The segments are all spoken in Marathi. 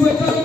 Thank you.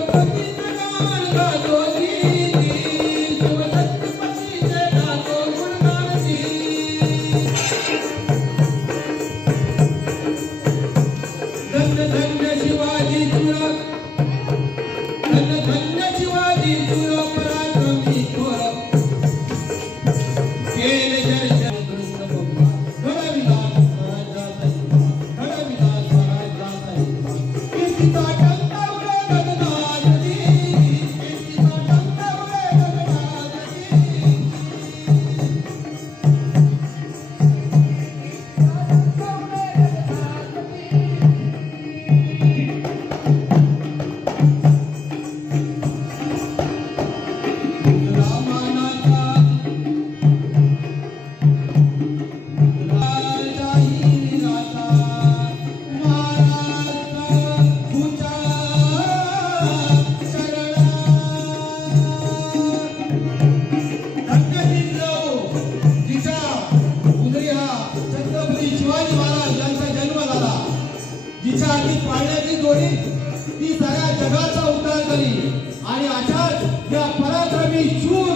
होईल ती सगळ्या जगाचा उद्धार करील आणि अशाच या पराक्रमी शूर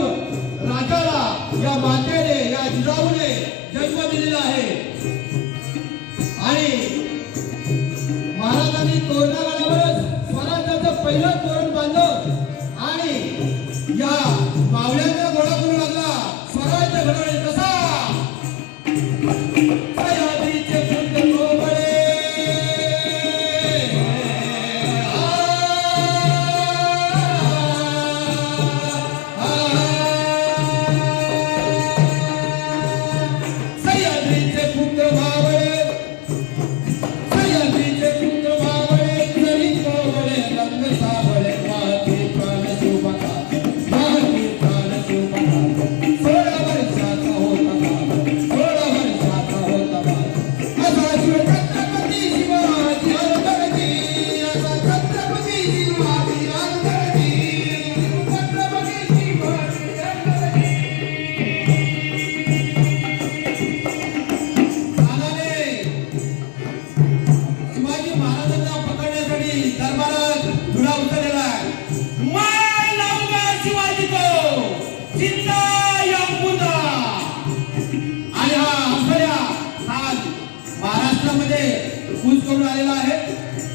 राजाला या मातेने या जिजाऊने जन्म दिलेला आहे. आणि महाराजांनी तोरणावरच स्वराज्याचं पहिलं तोरण बांधलं. आणि या मावळ्यांना गोळा करू लागला स्वराज्य घडवण्याचा करून आलेला आहे.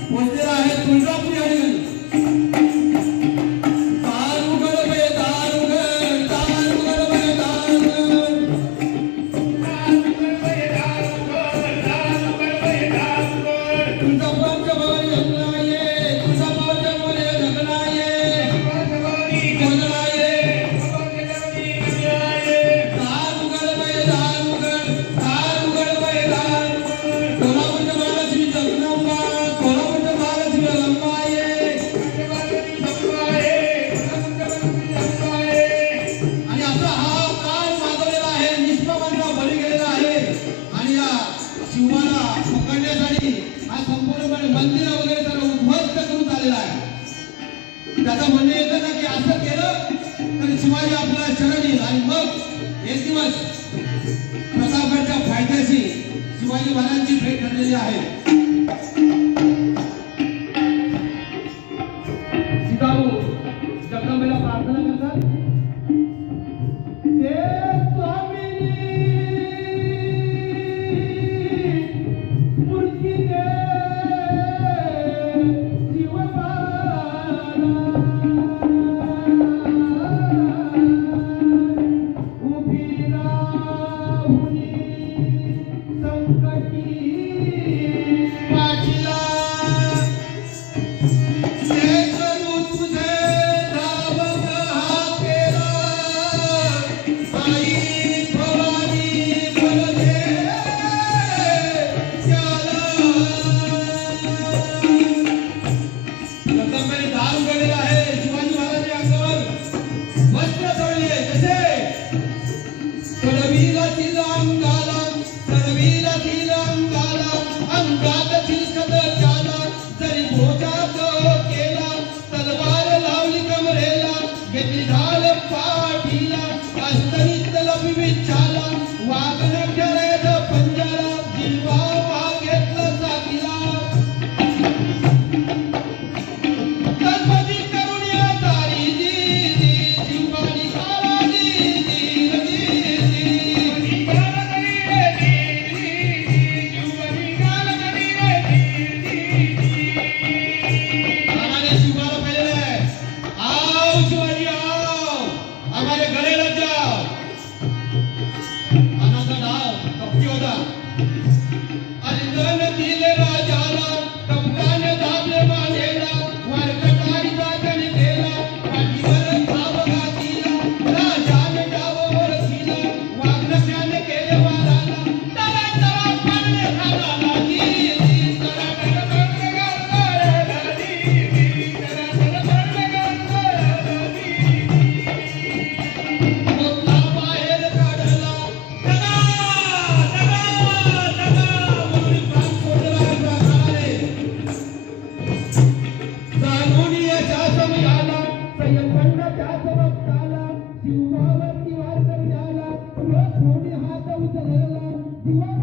पोहोचलेला आहे तुळजापूर. शिवाजी आपला शरण येईल आणि मग एक दिवस प्रतापगडच्या फायद्याशी शिवाजी महाराजांची भेट ठरलेली आहे. ಕೋಡಿ ಹಾಕುವುದರಲ್ಲ ದಿವಾಳಿ